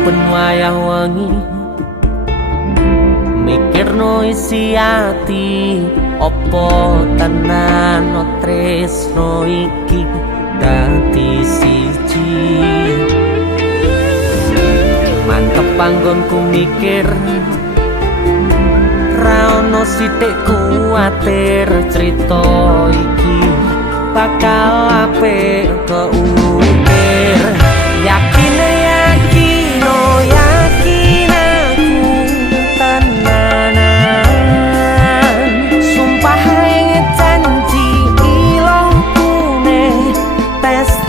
saben wayah wengi mikirno isi ati opo tenan tresno iki dadi siji mantep panggonku mikir ra ono sithik kuwatir crita iki bakal apik keulang